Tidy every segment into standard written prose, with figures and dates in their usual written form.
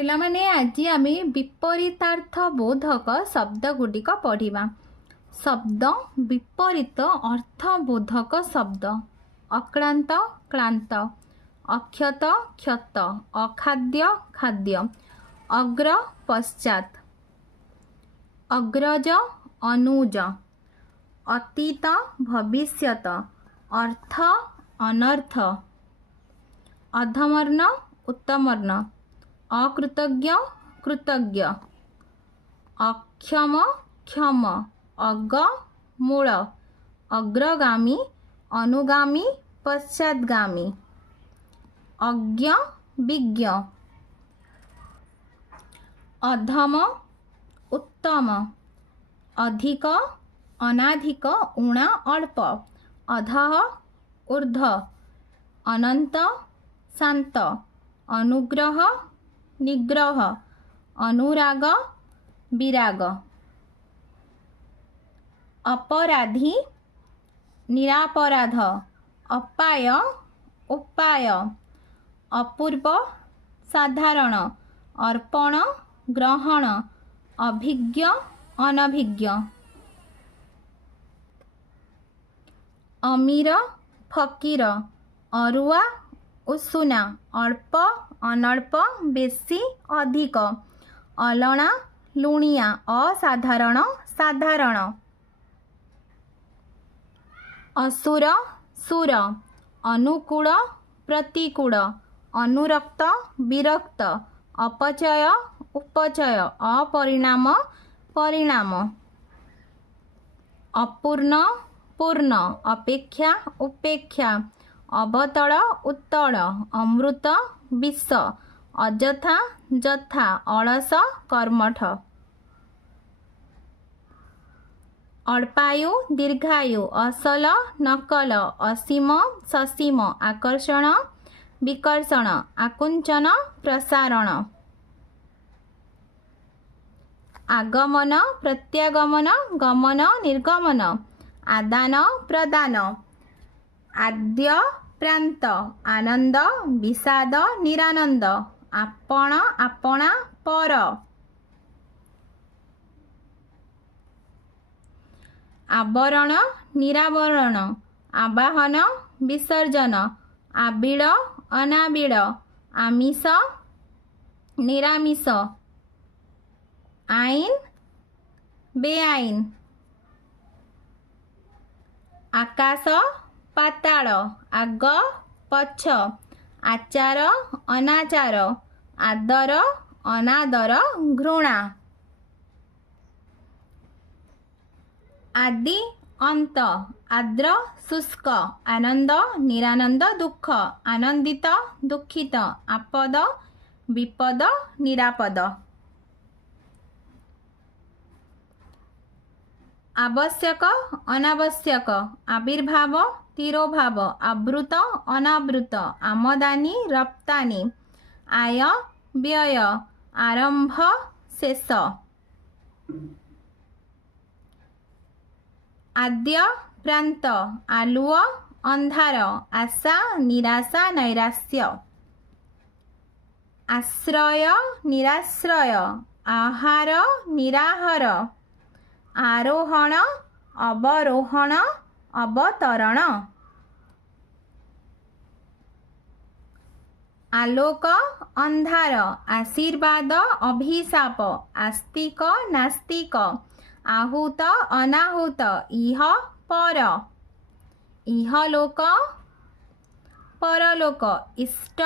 पिलामाने आज आम विपरीतार्थ बोधक शब्द गुड़िक पढ़ा। शब्द विपरीत अर्थबोधक शब्द अक्लांत क्लांत, अक्षत क्षत, अखाद्य खाद्य, अग्र पश्चात, अग्रज अनुज, अतीत भविष्यत, अर्थ अनर्थ, अधमर्ण उत्तमर्ण, अकृतज्ञ कृतज्ञ, अक्षम क्षम, अग मूल, अग्रगामी अनुगामी पश्चातगामी, अज्ञ विज्ञ, अधम उत्तम, अधिक अनाधिक ऊणा अल्प, अधः ऊर्ध्व, अनंत शांत, अनुग्रह निग्रह, अनुराग विराग, अपराधी निरापराध, अपाय उपाय, अपूर्व साधारण, अर्पण ग्रहण, अभिज्ञ अनभिज्ञ, अमीर फकीर, अरुआ उषुना, अल्प अनल्प, बेसी अधिक, अलणा लुणिया, असाधारण साधारण, असुर सुर, अनुकूल प्रतिकूल, अनुरक्त विरक्त, अपचय उपचय, अपरिणाम परिणाम, अपूर्ण पूर्ण, अपेक्षा उपेक्षा, अवतल उत्तल, अमृत विष, अजथा जथा, अलस कर्मठ, अल्पायु दीर्घायु, असल नकल, असीम ससीम, आकर्षण विकर्षण, आकुंचन प्रसारण, आगमन प्रत्यागमन, गमन निर्गमन, आदान प्रदान, आद्य प्रांत, आनंद विषाद निरानंद, आपण आपणा पर, आवरण निरावरण, आवाहन विसर्जन, आबिळ अनाबिळ, आमिष निरामिष, आईन बेआईन, आकाश पाताल, आग पछ, आचार अनाचार, आदर अनादर, घृणा, आदि अंत, आद्र शुष्क, आनंद निरानंद, दुख, आनंदित दुखित, आपद विपद निरापद, आवश्यक अनावश्यक, आविर्भाव तिरोभाव, आवृत अनावृत, आमदानी रप्तानी, आय व्यय, आरंभ शेष, आद्य प्रांत, आलुओ अंधार, आशा निराशा नैराश्य, आश्रय निराश्रय, आहार निराहार, आरोहण अवरोहण, अवतरण, आलोक अंधार, आशीर्वाद अभिशाप, आस्तिक नास्तिक, आहूत अनाहूत, इह पर, इहलोक परलोक, इष्ट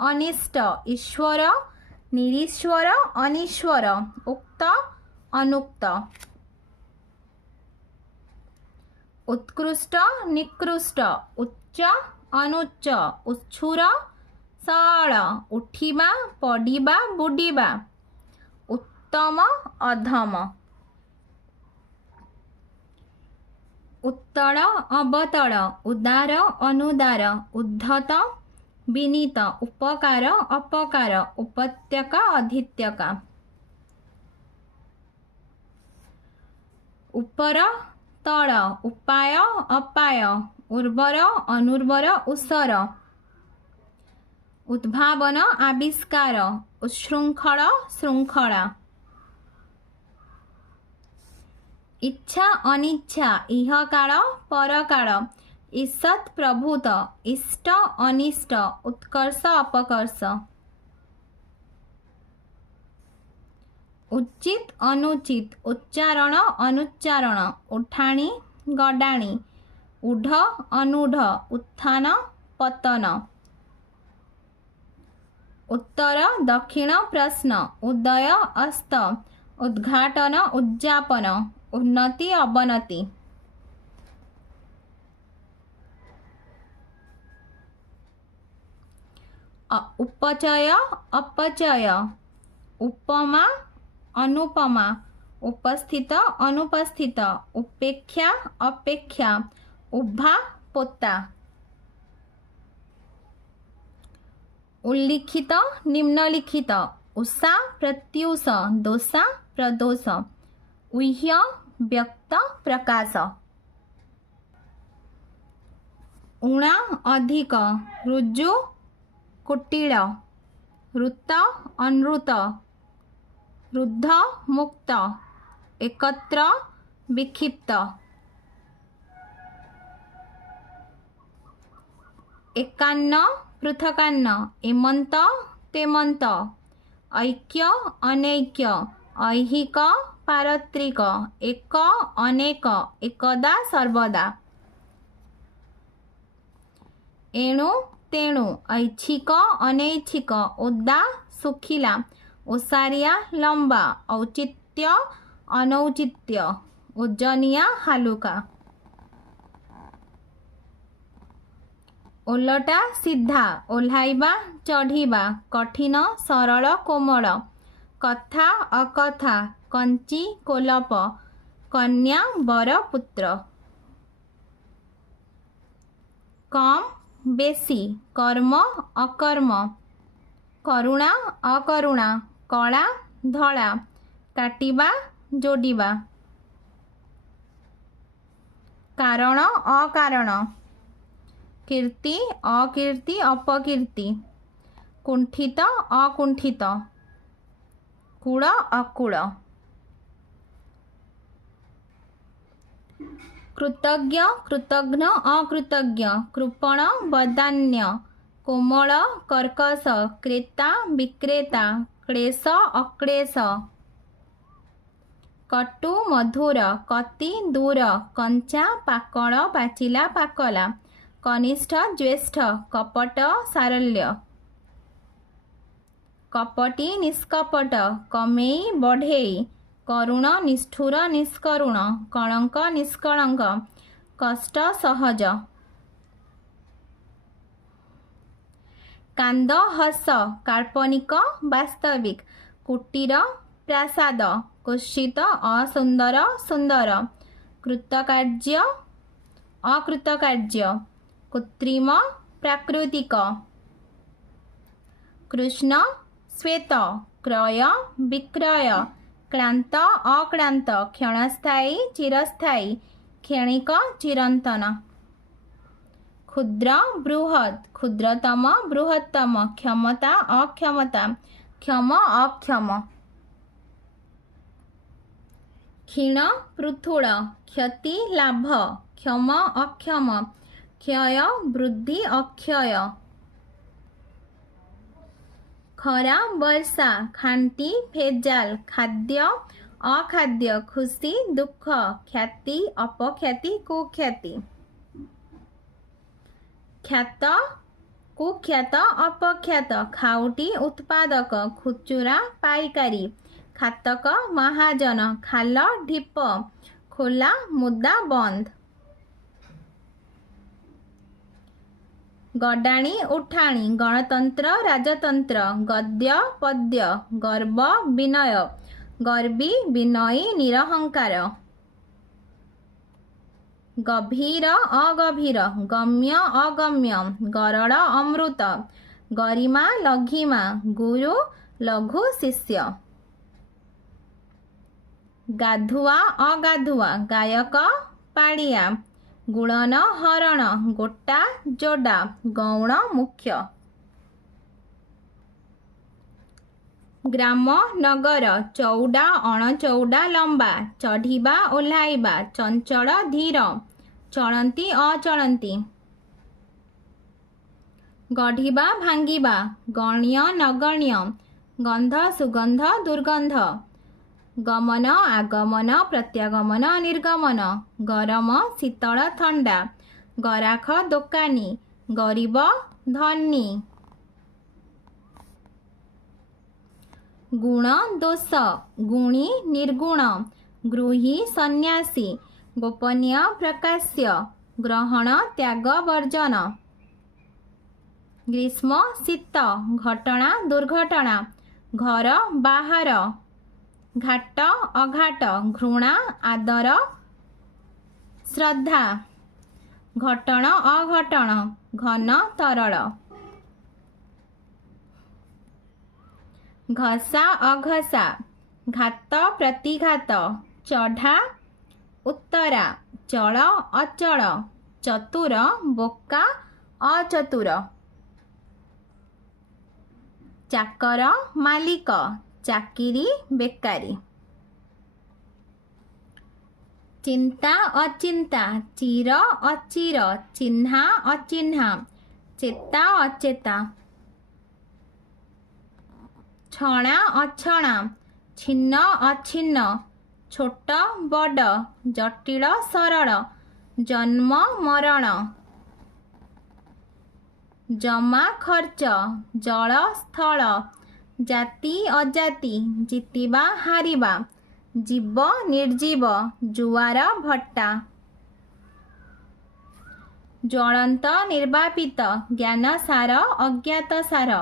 अनिष्ट, ईश्वर निरीश्वर अनीश्वर, उक्त अनुक्त, उत्कृष्ट निकृष्ट, उच्च अनुच्च, उच्छुर सळ, उठिबा पडिबा बुडिबा, उत्तम अधम, उत्तल अवतल, उदार अनुदार, उद्धत विनीत, उपकार अपकार, उपत्यका अधित्यका, उपर तळ, उपाय अपाय, उर्वर अनुर्वर, उसर, उद्भावन आविष्कार उच्छृंखल श्रृंखला इच्छा अनिच्छा इहकाल परकाल ईषत् प्रभुत इष्ट अनिष्ट उत्कर्ष अपकर्ष उचित अनुचित उच्चारण अनुच्चारण उठाणी गडाणी ऊढ़ अनूढ़ उत्थान पतन उत्तर दक्षिण प्रश्न उदय अस्त उद्घाटन उद्यापन उन्नति अवनति उपचय अपचय उपमा अनुपमा उपस्थित अनुपस्थित उपेक्षा अपेक्षा उभा पोता उल्लिखित निम्नलिखित उषा प्रत्युष दोषा प्रदोष उह्य व्यक्त प्रकाश उणा अधिक ऋजु कुटिल ऋत अनृत रुद्ध मुक्त एकत्र विक्षिप्त एकान्न पृथकान्न एमंत तेमंत ऐक्य अनैक्य ऐहिक पारत्रिक एक अनेक एकदा सर्वदा एणु तेणु ऐच्छिक अनैच्छिक ओदा सुखिला ओसारिया लंबा औचित्य अनौचित्य ओजनिया हालुका ओलटा सीधा ओह्लाइबा चढ़ीबा कठिन सरल कोमल कथा अकथा कंची कोलप कन्या बर पुत्र कम बेसी कर्म अकर्म करुणा अकरुणा कला धला काटिबा जोड़िबा कारण अकारण कीर्ति अकीर्ति अपकीर्ति कुंठित अकुंठित कूल अकूल कृतज्ञ कृतघ्न अकृतज्ञ कृपण वदान्य कोमल कर्कश क्रेता विक्रेता क्लेश अक्लेश कटु मधुर कति दूर कंचा पाकल पाचिला पाकला कनिष्ठ ज्येष्ठ कपट सारल्य कपटी निष्कपट कमेई बढ़ेई करुण निष्ठुर निष्करुण कलंक निष्कलंक कष्ट सहज कांद हस काल्पनिक वास्तविक कुटीर प्रासाद कुत्सित असुंदर सुंदर कृतकार्य अकृतकार्य कृत्रिम प्राकृतिक कृष्ण श्वेत क्रय विक्रय क्लांत अक्लांत क्षणस्थायी चिरस्थायी क्षणिक चिरंतन क्षुद्र बृहत् क्षुद्रतम बृहत्तम क्षमता अक्षमता क्षम अक्षम क्षीण पृथुल क्षति लाभ क्षम अक्षम क्षय वृद्धि अक्षय खरा वर्षा खांटी भेजाल खाद्य अखाद्य खुशी दुख ख्याति अपख्याति कुख्याति ख्यात कुख्यात अपख्यात खाउटी उत्पादक खुचुरा पाइकारी खातक महाजन खाल ढीप खोला मुदा बंद गडाणी उठाणी गणतंत्र राजतंत्र गद्य पद्य गर्व विनय गर्वी विनयी निरहंकार गभीर अगभीर गम्य अगम्य गरड़ अमृत गरिमा लघिमा गुरु लघु शिष्य गाधुआ अगाधुआ गायक पाड़िया गुणन हरण गोटा जोड़ा गौण मुख्य ଗ୍ରାମ ନଗର ଚଉଡ଼ା ଅଣଚଉଡ଼ା ଲମ୍ବା ଚଢ଼ିବା ଓହ୍ଲାଇବା ଚଞ୍ଚଳ ଧୀର ଚଳନ୍ତି ଅଚଳନ୍ତି ଗଢ଼ିବା ଭାଙ୍ଗିବା ଗଣ୍ୟ ନଗଣ୍ୟ ଗନ୍ଧ ସୁଗନ୍ଧ ଦୁର୍ଗନ୍ଧ ଗମନ ଆଗମନ ପ୍ରତ୍ୟାଗମନ ନିର୍ଗମନ ଗରମ ଶୀତଳ ଥଣ୍ଡା ଗରାଖ ଦୋକାନୀ ଗରିବ ଧନୀ ଗୁଣ ଦୋଷ ଗୁଣୀ ନିର୍ଗୁଣ ଗୃହୀ ସନ୍ନ୍ୟାସୀ ଗୋପନୀୟ ପ୍ରକାଶ୍ୟ ଗ୍ରହଣ ତ୍ୟାଗ ବର୍ଜନ ଗ୍ରୀଷ୍ମ ଶୀତ ଘଟଣା ଦୁର୍ଘଟଣା ଘର ବାହାର ଘାଟ ଅଘାଟ ଘୃଣା ଆଦର ଶ୍ରଦ୍ଧା ଘଟଣ ଅଘଟଣ ଘନ ତରଳ ଘସା ଅଘସା ଘାତ ପ୍ରତିଘାତ ଚଢ଼ା ଉତ୍ତରା ଚଳ ଅଚଳ ଚତୁର ବୋକା ଅଚତୁର ଚାକର ମାଲିକ ଚାକିରି ବେକାରୀ ଚିନ୍ତା ଅଚିନ୍ତା ଚିର ଅଚିର ଚିହ୍ନା ଅଚିହ୍ନା ଚେତା ଅଚେତା ଛଣା ଅଛଣା ଛିନ୍ନ ଅଛିନ୍ନ ଛୋଟ ବଡ଼ ଜଟିଳ ସରଳ ଜନ୍ମ ମରଣ ଜମା ଖର୍ଚ୍ଚ ଜଳ ସ୍ଥଳ ଜାତି ଅଜାତି ଜିତିବା ହାରିବା ଜୀବ ନିର୍ଜୀବ ଜୁଆର ଭଟ୍ଟା ଜ୍ୱଳନ୍ତ ନିର୍ବାପିତ ଜ୍ଞାନସାର ଅଜ୍ଞାତସାର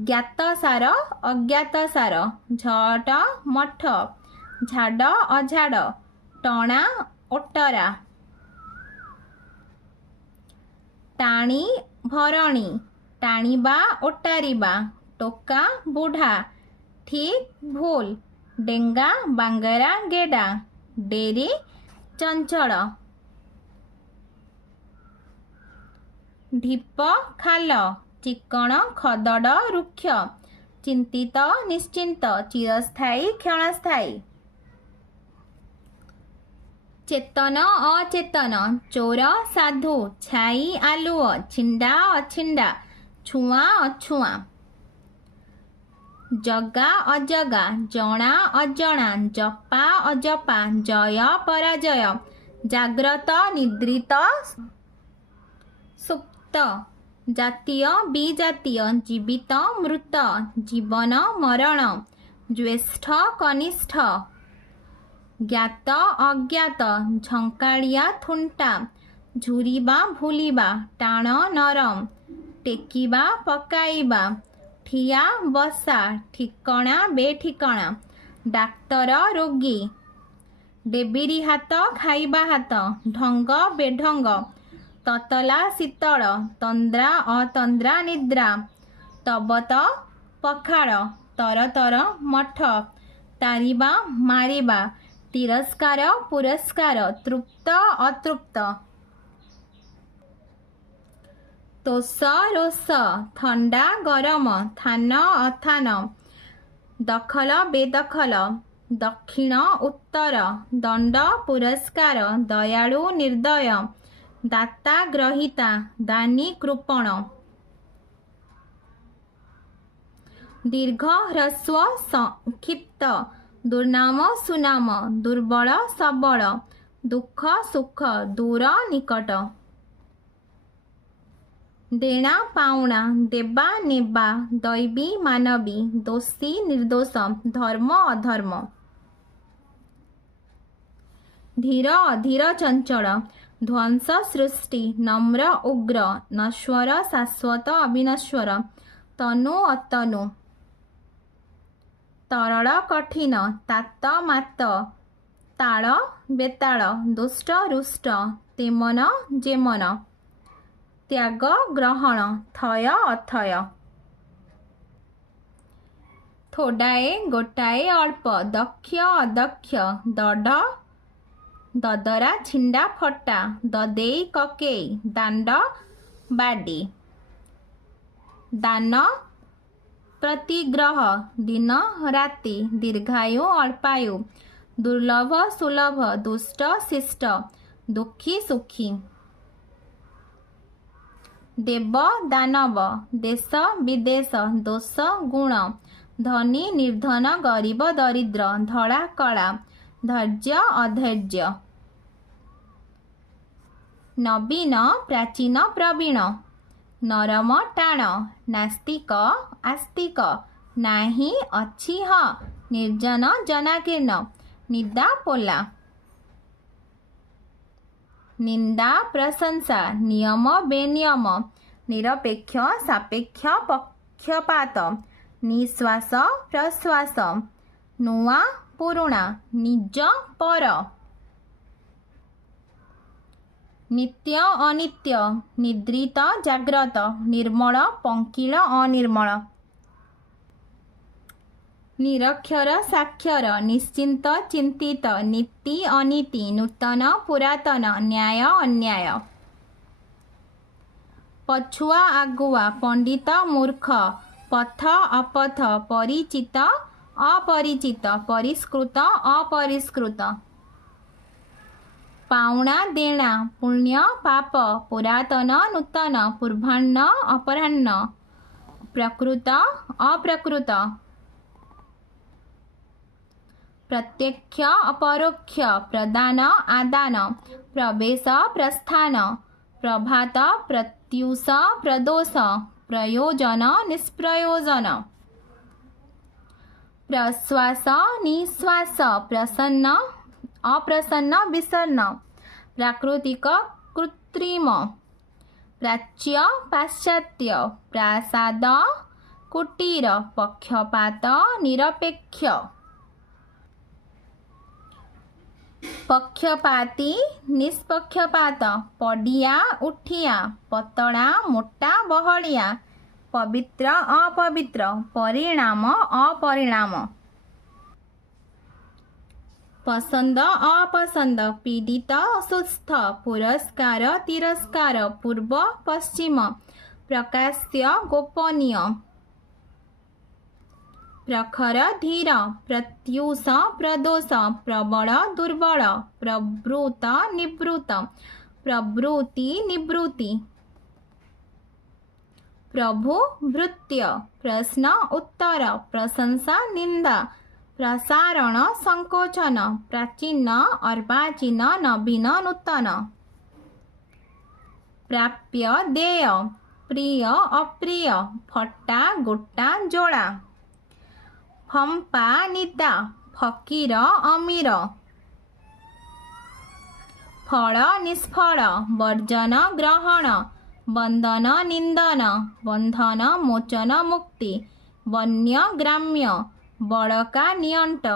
ଜ୍ଞାତସାର ଅଜ୍ଞାତସାର ଝଟ ମଠ ଝାଡ଼ ଅଝାଡ଼ ଟଣା ଓଟରା ଟାଣି ଭରଣୀ ଟାଣିବା ଓଟାରିବା ଟୋକା ବୁଢ଼ା ଠିକ୍ ଭୁଲ ଡେଙ୍ଗା ବାଙ୍ଗରା ଗେଡ଼ା ଡେରି ଚଞ୍ଚଳ ଢିପ ଖାଲ ଚିକଣ ଖଦଡ଼ ରୁକ୍ଷ ଚିନ୍ତିତ ନିଶ୍ଚିନ୍ତ ଚିରସ୍ଥାୟୀ କ୍ଷଣସ୍ଥାୟୀ ଚେତନ ଅଚେତନ ଚୋର ସାଧୁ ଛାଇ ଆଲୁଅ ଛିଣ୍ଡା ଅଛିଣ୍ଡା ଛୁଆଁ ଅଛୁଆଁ ଜଗା ଅଜଗା ଜଣା ଅଜଣା ଜପା ଅଜପା ଜୟ ପରାଜୟ ଜାଗ୍ରତ ନିଦ୍ରିତ ସୁପ୍ତ ଜାତୀୟ ବିଜାତୀୟ ଜୀବିତ ମୃତ ଜୀବନ ମରଣ ଜ୍ୟେଷ୍ଠ କନିଷ୍ଠ ଜ୍ଞାତ ଅଜ୍ଞାତ ଝଙ୍କାଳିଆ ଥୁଣ୍ଟା ଝୁରିବା ଭୁଲିବା ଟାଣ ନରମ ଟେକିବା ପକାଇବା ଠିଆ ବସା ଠିକଣା ବେଠିକଣା ଡାକ୍ତର ରୋଗୀ ଡେବିରି ହାତ ଖାଇବା ହାତ ଢଙ୍ଗ ବେଢଙ୍ଗ ତତଲା ଶୀତଳ ତନ୍ଦ୍ରା ଅତନ୍ଦ୍ରା ନିଦ୍ରା ତବତ ପଖାଳ ତରତର ମଠ ତାରିବା ମାରିବା ତିରସ୍କାର ପୁରସ୍କାର ତୃପ୍ତ ଅତୃପ୍ତ ତୋଷ ରୋଷ ଥଣ୍ଡା ଗରମ ଥାନ ଅଥାନ ଦଖଲ ବେଦଖଲ ଦକ୍ଷିଣ ଉତ୍ତର ଦଣ୍ଡ ପୁରସ୍କାର ଦୟାଳୁ ନିର୍ଦୟ ଦାତା ଗ୍ରହିତା ଦାନୀ କୃପଣ ଦୀର୍ଘ ହ୍ରସ୍ୱ ସଂକ୍ଷିପ୍ତ ଦୁର୍ନାମ ସୁନାମ ଦୁର୍ବଳ ସବଳ ଦୁଃଖ ସୁଖ ଦୂର ନିକଟ ଦେଣା ପାଉଣା ଦେବା ନେବା ଦୈବୀ ମାନବୀ ଦୋଷୀ ନିର୍ଦୋଷ ଧର୍ମ ଅଧର୍ମ ଧୀର ଅଧୀର ଚଞ୍ଚଳ ଧ୍ୱଂସ ସୃଷ୍ଟି ନମ୍ର ଉଗ୍ର ନଶ୍ୱର ଶାଶ୍ୱତ ଅବିନଶ୍ୱର ତନୁ ଅତନୁ ତରଳ କଠିନ ତାତ ମାତ ତାଳ ବେତାଳ ଦୁଷ୍ଟ ରୁଷ୍ଟ ତେମନ ଯେମନ ତ୍ୟାଗ ଗ୍ରହଣ ଥୟ ଅଥୟ ଥୋଡ଼ାଏ ଗୋଟାଏ ଅଳ୍ପ ଦକ୍ଷ ଅଦକ୍ଷ ଦଢ଼ ଦଦରା ଛିଣ୍ଡା ଫଟା ଦଦେଇ କକେଇ ଦାଣ୍ଡ ବାଡ଼ି ଦାନ प्रतिग्रह दिन राति दीर्घायु अल्पायु दुर्लभ सुलभ दुष्ट शिष्ट दुखी सुखी देव दानव देश विदेश दोष गुण धनी निर्धन गरीब दरिद्र धड़ा कला धैर्य अधैर्य नवीन प्राचीन प्रवीण नरम टाण नास्तिक आस्तिक नाही अच्छी ह निर्जन जनाकीर्ण निदा पोला निंदा प्रशंसा नियम बेनियम निरपेक्ष सापेक्ष पक्षपात निश्वास प्रश्वास नुआ पुरुणा निज पर नित्य अनित्य निद्रित जाग्रत निर्मल पंकिल अनिर्मल निरक्षर साक्षर निश्चिंत चिंतित नीति अनीति नूतन पुरातन न्याय अन्याय पछुआ आगुआ पंडित मूर्ख पथ अपथ परिचित अपरिचित परिष्कृत अपरिष्कृत पाउणा देणा पुण्य पाप पुरातन नूतन पूर्वाह्न अपराह्न प्रकृत अप्रकृत प्रत्यक्ष अपरोक्ष प्रदान आदान प्रवेश प्रस्थान प्रभात प्रत्युष प्रदोष प्रयोजन निष्प्रयोजन प्रश्वास निश्वास प्रसन्न अप्रसन्न विसन्न प्राकृतिक कृत्रिम प्राच्य पाश्चात्य प्रासाद कुटीर पक्षपात निरपेक्ष पक्षपाती निष्पक्षपात पडिया उठिया पतला मोटा बहलिया पवित्र अपवित्र परिणाम अपरिणाम पसंद अपसंद पीडित सुस्थ पुरस्कार तिरस्कार पूर्व पश्चिम प्रकाश्य गोपनीय प्रखर धीर प्रत्युष प्रदोष प्रबल दुर्बल प्रवृत निवृत्त प्रवृत्ति निवृत्ति प्रभु भृत्य प्रश्न उत्तर प्रशंसा निंदा प्रसारण संकोचन प्राचीन अर्वाचीन नवीन नूतन प्राप्य देय प्रिय अप्रिय फटा गोटा जोड़ा फंपा निदा फकीर अमीर फल निष्फल वर्जन ग्रहण बंधन निंदन बंधन मोचन मुक्ति वन्य ग्राम्य बड़का नियंट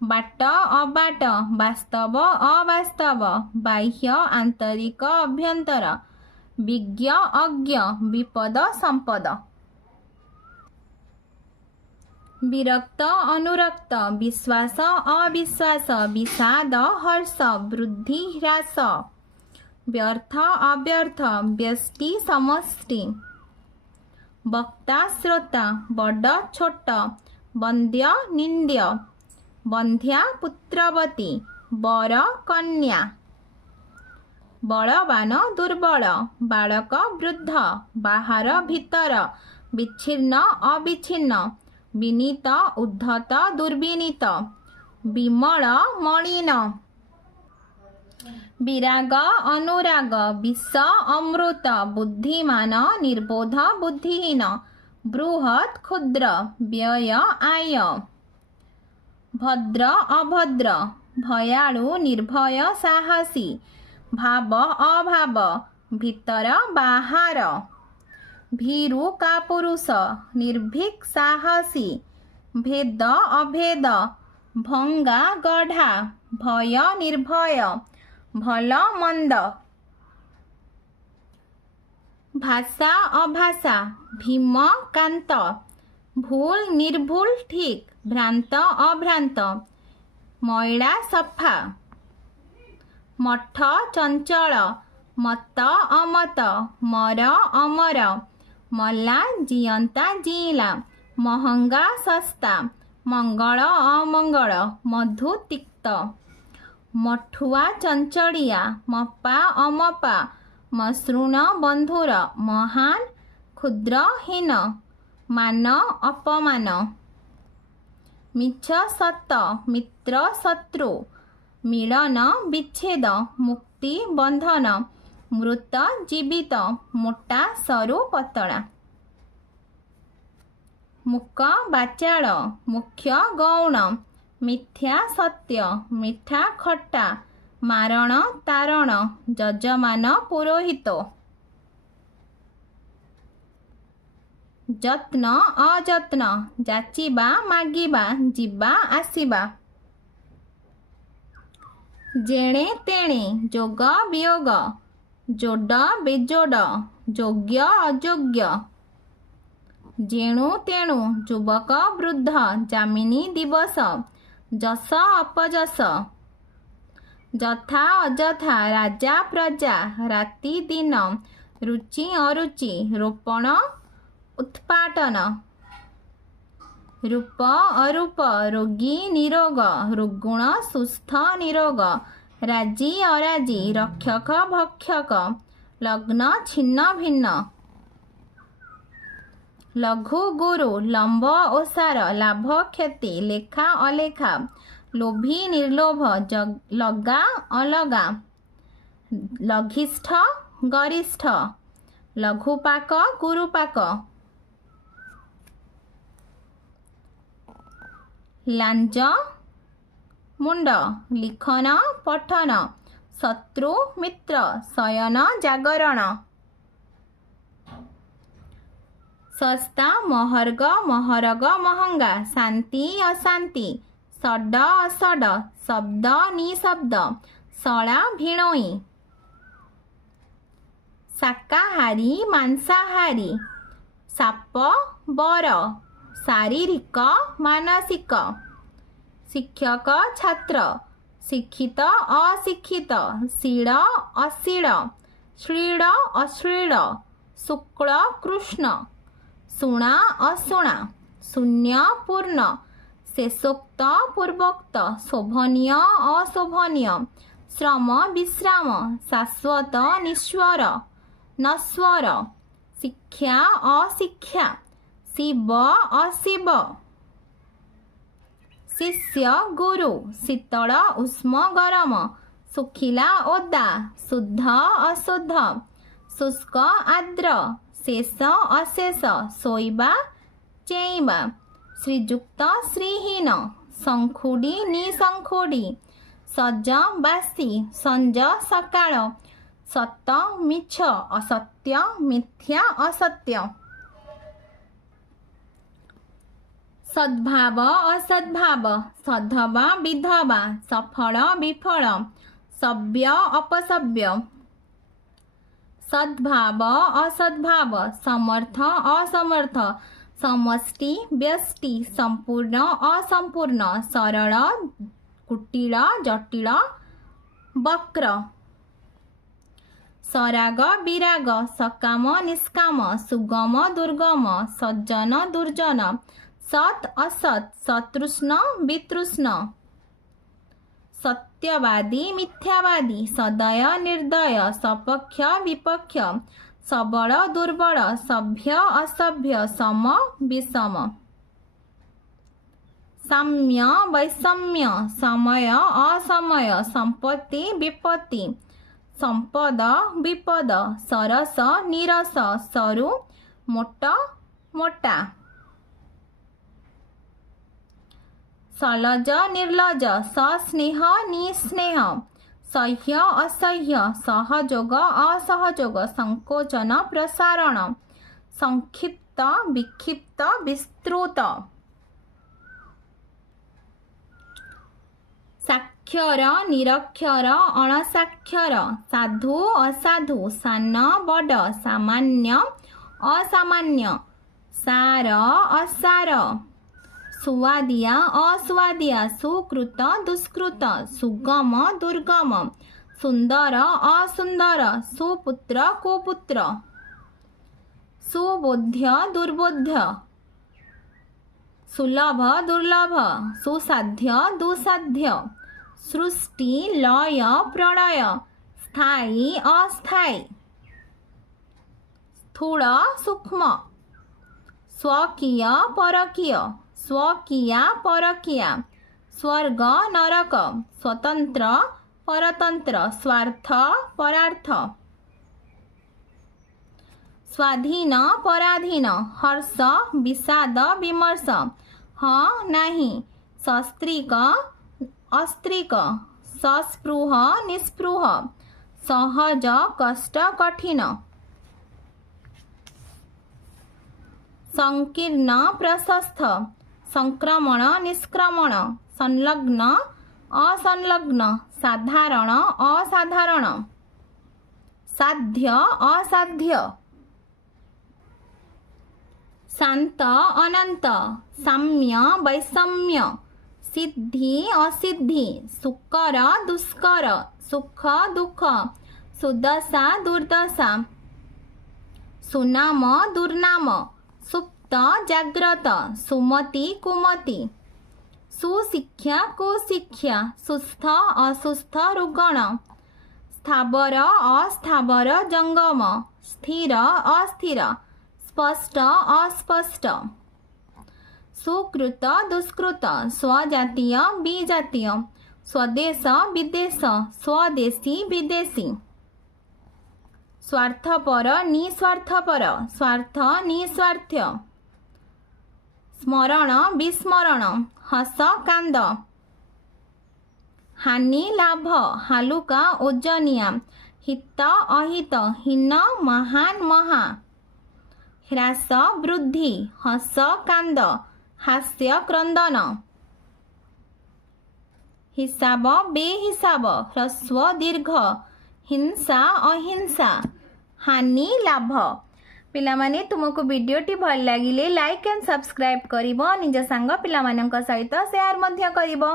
बाट अबाट वास्तव अवास्तव बाह्य आंतरिक अभ्यंतर विज्ञ अज्ञ विपद संपद विरक्त अनुरक्त विश्वास अविश्वास विषाद हर्ष वृद्धि ह्रास व्यर्थ अव्यर्थ व्यष्टि समष्टि वक्ता श्रोता बड़ छोट वंद्य निंद्य बंध्या पुत्रवती वर कन्या बलवान दुर्बल बालक वृद्ध बाहर भीतर विच्छिन्न अविच्छिन्न विनीत उद्धत दुर्विनीत विमल मलिन विराग अनुराग विष अमृत बुद्धिमान निर्बोध बुद्धिहीन बृहत् क्षुद्र व्यय आय भद्र अभद्र भयाळु निर्भय साहसी भाव अभाव भीतर बाहर भीरु कापुरुष निर्भीक साहसी भेद अभेद भंगा गढ़ा भय निर्भय भल मंद भाषा अभाषा भीम कांत भूल निर्भूल ठीक भ्रांत अभ्रांत मैला सफा मठ चंचल मत अमत मर अमर ମଲା ଜିଅନ୍ତା ଜିଇଲା ମହଙ୍ଗା ଶସ୍ତା ମଙ୍ଗଳ ଅମଙ୍ଗଳ ମଧୁ ତିକ୍ତ ମଠୁଆ ଚଞ୍ଚଳିଆ ମପା ଅମପା ମସୃଣ ବନ୍ଧୁର ମହାନ କ୍ଷୁଦ୍ରହୀନ ମାନ ଅପମାନ ମିଛ ସତ ମିତ୍ର ଶତ୍ରୁ ମିଳନ ବିଚ୍ଛେଦ ମୁକ୍ତି ବନ୍ଧନ ମୃତ ଜୀବିତ ମୋଟା ସରୁ ପତଳା ମୁକ ବାଚାଳ ମୁଖ୍ୟ ଗୌଣ ମିଥ୍ୟା ସତ୍ୟ ମିଠା ଖଟା ମାରଣ ତାରଣ ଯଜମାନ ପୁରୋହିତ ଯତ୍ନ ଅଯତ୍ନ ଯାଚିବା ମାଗିବା ଯିବା ଆସିବା ଯେଣେ ତେଣେ ଯୋଗ ବିୟୋଗ ଯୋଡ଼ ବେଯୋଡ଼ ଯୋଗ୍ୟ ଅଯୋଗ୍ୟ ଯେଣୁ ତେଣୁ ଯୁବକ ବୃଦ୍ଧ ଯାମିନୀ ଦିବସ ଯଶ ଅପଯଶ ଯଥା ଅଯଥା ରାଜା ପ୍ରଜା ରାତି ଦିନ ରୁଚି ଅରୁଚି ରୋପଣ ଉତ୍ପାଟନ ରୂପ ଅରୂପ ରୋଗୀ ନିରୋଗ ରୁଗୁଣ ସୁସ୍ଥ ନିରୋଗ ରାଜି ଅରାଜି ରକ୍ଷକ ଭକ୍ଷକ ଲଗ୍ନ ଛିନ୍ନ ଭିନ୍ନ ଲଘୁ ଗୁରୁ ଲମ୍ବ ଓସାର ଲାଭ କ୍ଷତି ଲେଖା ଅଲେଖା ଲୋଭୀ ନିର୍ଲୋଭ ଲଗା ଅଲଗା ଲଘିଷ୍ଠ ଗରିଷ୍ଠ ଲଘୁପାକ ଗୁରୁପାକ ଲାଞ୍ଜ ମୁଣ୍ଡ ଲିଖନ ପଠନ ଶତ୍ରୁ ମିତ୍ର ଶୟନ ଜାଗରଣ ଶସ୍ତା ମହର୍ଗ ମହରଗ ମହଙ୍ଗା ଶାନ୍ତି ଅଶାନ୍ତି ଷଡ଼ ଅଷଡ଼ ଶବ୍ଦ ନିଶବ୍ଦ ଶଳା ଭିଣୋଇ ଶାକାହାରୀ ମାଂସାହାରୀ ସାପ ବର ଶାରୀରିକ ମାନସିକ ଶିକ୍ଷକ ଛାତ୍ର ଶିକ୍ଷିତ ଅଶିକ୍ଷିତ ଶୀଳ ଅଶୀଳ ଶ୍ଳୀଳ ଅଶ୍ଳୀଳ ଶୁକ୍ଳ କୃଷ୍ଣ ଶୁଣା ଅଶୁଣା ଶୂନ୍ୟ ପୂର୍ଣ୍ଣ ଶେଷୋକ୍ତ ପୂର୍ବୋକ୍ତ ଶୋଭନୀୟ ଅଶୋଭନୀୟ ଶ୍ରମ ବିଶ୍ରାମ ଶାଶ୍ୱତ ନିଶ୍ୱର ନଶ୍ୱର ଶିକ୍ଷା ଅଶିକ୍ଷା ଶିବ ଅଶିବ ଶିଷ୍ୟ ଗୁରୁ ଶୀତଳ ଉଷ୍ମ ଗରମ ଶୁଖିଲା ଓଦା ଶୁଦ୍ଧ ଅଶୁଦ୍ଧ ଶୁଷ୍କ ଆର୍ଦ୍ର ଶେଷ ଅଶେଷ ଶୋଇବା ଚେଇଁବା ଶ୍ରୀଯୁକ୍ତ ଶ୍ରୀହୀନ ଶଙ୍ଖୁଡ଼ି ନିଶଙ୍ଖୁଡ଼ି ସଜ ବାସି ସଞ୍ଜ ସକାଳ ସତ ମିଛ ଅସତ୍ୟ ମିଥ୍ୟା ଅସତ୍ୟ ସଦ୍ଭାବ ଅସଦ୍ଭାବ ସଧବା ବିଧବା ସଫଳ ବିଫଳ ସଭ୍ୟ ଅପସଭ୍ୟ ସଦ୍ଭାବ ଅସଦ୍ଭାବ ସମର୍ଥ ଅସମର୍ଥ ସମଷ୍ଟି ବ୍ୟଷ୍ଟି ସମ୍ପୂର୍ଣ୍ଣ ଅସମ୍ପୂର୍ଣ୍ଣ ସରଳ କୁଟିଳ ଜଟିଳ ବକ୍ର ସରାଗ ବିରାଗ ସକାମ ନିଷ୍କାମ ସୁଗମ ଦୁର୍ଗମ ସଜ୍ଜନ ଦୁର୍ଜନ ସତ୍ ଅସତ୍ ସତୃଷ୍ଣ ବିତୃଷ୍ଣ ସତ୍ୟବାଦୀ ମିଥ୍ୟାବାଦୀ ସଦୟ ନିର୍ଦୟ ସପକ୍ଷ ବିପକ୍ଷ ସବଳ ଦୁର୍ବଳ ସଭ୍ୟ ଅସଭ୍ୟ ସମ ବିଷମ ସାମ୍ୟ ବୈଷମ୍ୟ ସମୟ ଅସମୟ ସମ୍ପତ୍ତି ବିପତ୍ତି ସମ୍ପଦ ବିପଦ ସରସ ନିରସ ସରୁ ମୋଟ ମୋଟା ସଲଜ ନିର୍ଲଜ ସସ୍ନେହ ନିସ୍ନେହ ସହ୍ୟ ଅସହ୍ୟ ସହଯୋଗ ଅସହଯୋଗ ସଂକୋଚନ ପ୍ରସାରଣ ସଂକ୍ଷିପ୍ତ ବିକ୍ଷିପ୍ତ ବିସ୍ତୃତ ସାକ୍ଷର ନିରକ୍ଷର ଅଣସାକ୍ଷର ସାଧୁ ଅସାଧୁ ସାନ ବଡ଼ ସାମାନ୍ୟ ଅସାମାନ୍ୟ ସାର ଅସାର ସୁଆଦିଆ ଅସୁଆଦିଆ ସୁକୃତ ଦୁଷ୍କୃତ ସୁଗମ ଦୁର୍ଗମ ସୁନ୍ଦର ଅସୁନ୍ଦର ସୁପୁତ୍ର କୁପୁତ୍ର सुबोध्य दुर्बोध्य सुलभ दुर्लभ सुसाध्य दुसाध्य सृष्टि लय प्रलय स्थायी अस्थायी स्थूल सूक्ष्म स्वकीय परकीय स्वकीया परकीया स्वर्ग नरक स्वतंत्र परतंत्र स्वार्थ परार्थ स्वाधीन पराधीन हर्ष विषाद विमर्श हाँ नहीं सस्त्रीक अस्त्रीक सस्पृह निस्पृह सहज कष्ट कठिन संकीर्ण प्रशस्त संक्रमण निष्क्रमण संलग्न असंलग्न साधारण असाधारण साध्य असाध्य शांत अनंत साम्य वैषम्य सिद्धि असिद्धि सुकर दुष्कर सुख दुख सुदशा दुर्दशा सुनाम दुर्नाम सुप्त जाग्रत सुमति कुमति सुशिक्षा कुशिक्षा सुस्थ असुस्थ रुगण स्थावर अस्थावर जंगम स्थिर अस्थिर स्पष्ट अस्पष्ट सुकृत दुष्कृत स्वजातीय विजातीय स्वदेश विदेश स्वदेशी विदेशी स्वार्थपर निस्वार्थपर स्वार्थ निस्वार्थ स्मरण विस्मरण हस कांद हानि लाभ हालुका ओजनिया हित अहित हीन महान महा ह्रास वृद्धि हस कांद हास्य क्रंदन हिसाब बेहिसाब ह्रस्व दीर्घ हिंसा अहिंसा हानि लाभ पिलामाने तुमको वीडियोटी भल लागिले लाइक एंड सब्सक्राइब करिवो निज सांग पिलामानंक सहित शेयर मध्य करिवो।